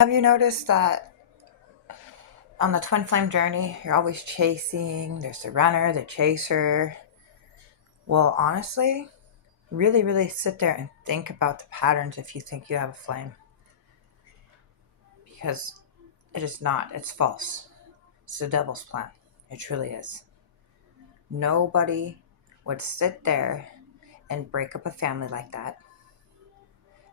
Have you noticed that on the twin flame journey, you're always chasing? There's the runner, the chaser. Well, honestly, really, really sit there and think about the patterns if you think you have a flame, because it is not. It's false. It's the devil's plan. It truly is. Nobody would sit there and break up a family like that.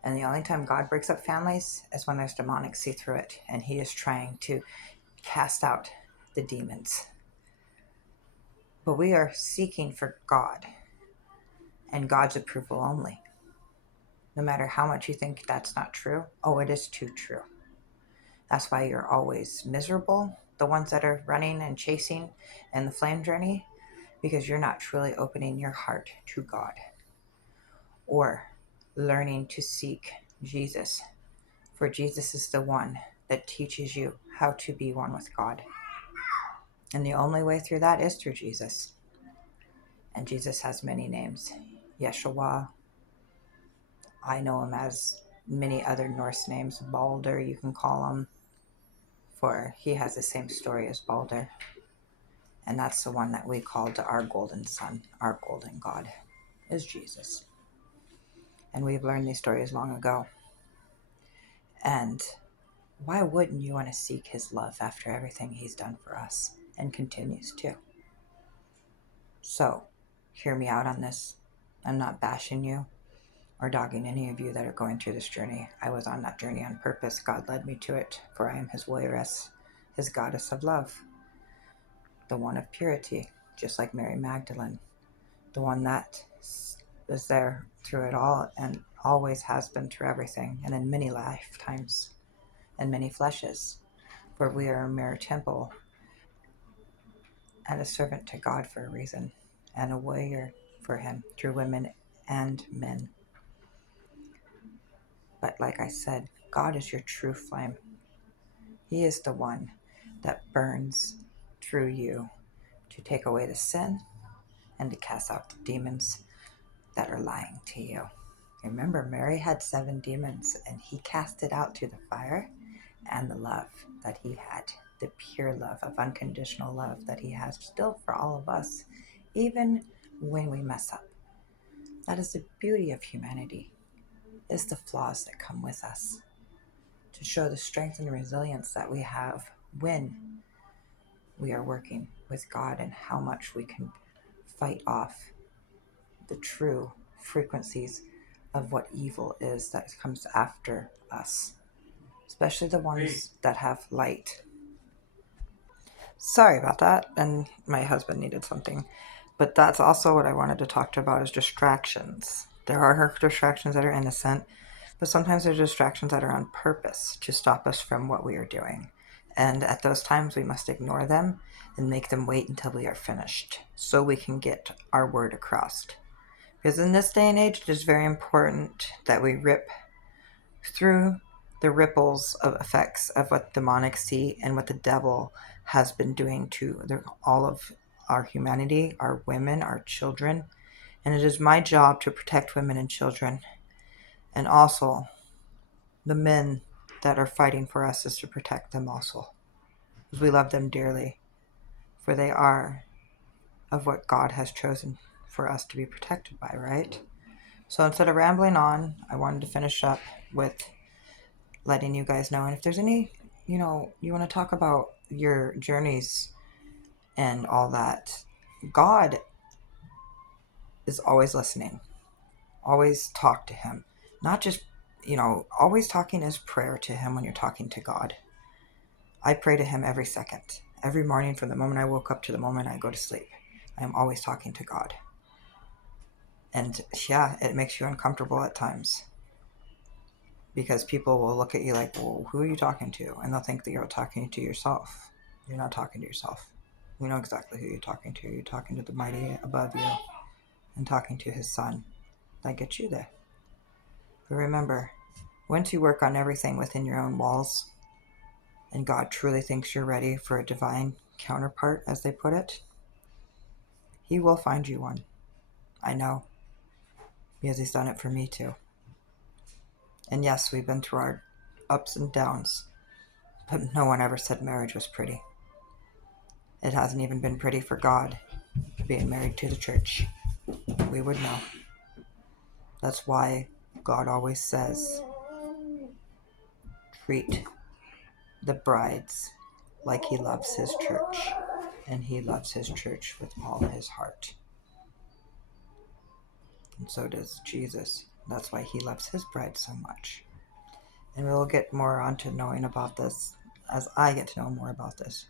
And the only time God breaks up families is when there's demonic see through it, and He is trying to cast out the demons. But we are seeking for God and God's approval only. No matter how much you think that's not true, oh, it is too true. That's why you're always miserable, the ones that are running and chasing in the flame journey, because you're not truly opening your heart to God or learning to seek Jesus. For Jesus is the one that teaches you how to be one with God. And the only way through that is through Jesus. And Jesus has many names. Yeshua, I know him as many other Norse names. Balder, you can call him, for he has the same story as Balder. And that's the one that we called our golden son, our golden God, is Jesus. And we've learned these stories long ago. And why wouldn't you want to seek his love after everything he's done for us and continues to? So, hear me out on this. I'm not bashing you or dogging any of you that are going through this journey. I was on that journey on purpose. God led me to it, for I am his warrioress, his goddess of love, the one of purity, just like Mary Magdalene, the one that was there through it all and always has been through everything, and in many lifetimes and many fleshes. For we are a mere temple and a servant to God for a reason, and a warrior for him through women and men. But like I said, God is your true flame. He is the one that burns through you to take away the sin and to cast out the demons that are lying to you. Remember, Mary had 7 demons, and he cast it out through the fire and the love that he had, the pure love of unconditional love that he has still for all of us, even when we mess up. That is the beauty of humanity, is the flaws that come with us, to show the strength and resilience that we have when we are working with God, and how much we can fight off the true frequencies of what evil is that comes after us, especially the ones that have light. Sorry about that. And my husband needed something. But that's also what I wanted to talk to about, is distractions. There are distractions that are innocent, but sometimes there's distractions that are on purpose to stop us from what we are doing. And at those times, we must ignore them and make them wait until we are finished so we can get our word across. Because in this day and age, it is very important that we rip through the ripples of effects of what demonic see and what the devil has been doing to all of our humanity, our women, our children. And it is my job to protect women and children. And also, the men that are fighting for us is to protect them also, because we love them dearly, for they are of what God has chosen for us to be protected by, right? So instead of rambling on, I wanted to finish up with letting you guys know. And if there's any, you want to talk about your journeys and all that, God is always listening. Always talk to him. Not just, always talking is prayer to him when you're talking to God. I pray to him every second, every morning, from the moment I woke up to the moment I go to sleep. I am always talking to God. And yeah, it makes you uncomfortable at times, because people will look at you like, well, who are you talking to? And they'll think that you're talking to yourself. You're not talking to yourself. We know exactly who you're talking to. You're talking to the mighty above you and talking to his son that gets you there. But remember, once you work on everything within your own walls, and God truly thinks you're ready for a divine counterpart, as they put it, he will find you one. I know, because he's done it for me too. And yes, we've been through our ups and downs, But no one ever said marriage was pretty. It hasn't even been pretty for God being married to the church. We would know. That's why God always says, treat the brides like he loves his church. And he loves his church with all his heart. And so does Jesus. That's why he loves his bride so much. And we'll get more onto knowing about this as I get to know more about this.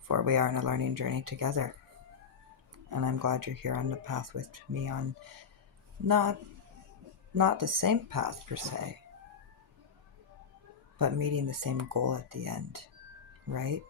For we are on a learning journey together. And I'm glad you're here on the path with me on not the same path per se, but meeting the same goal at the end, right?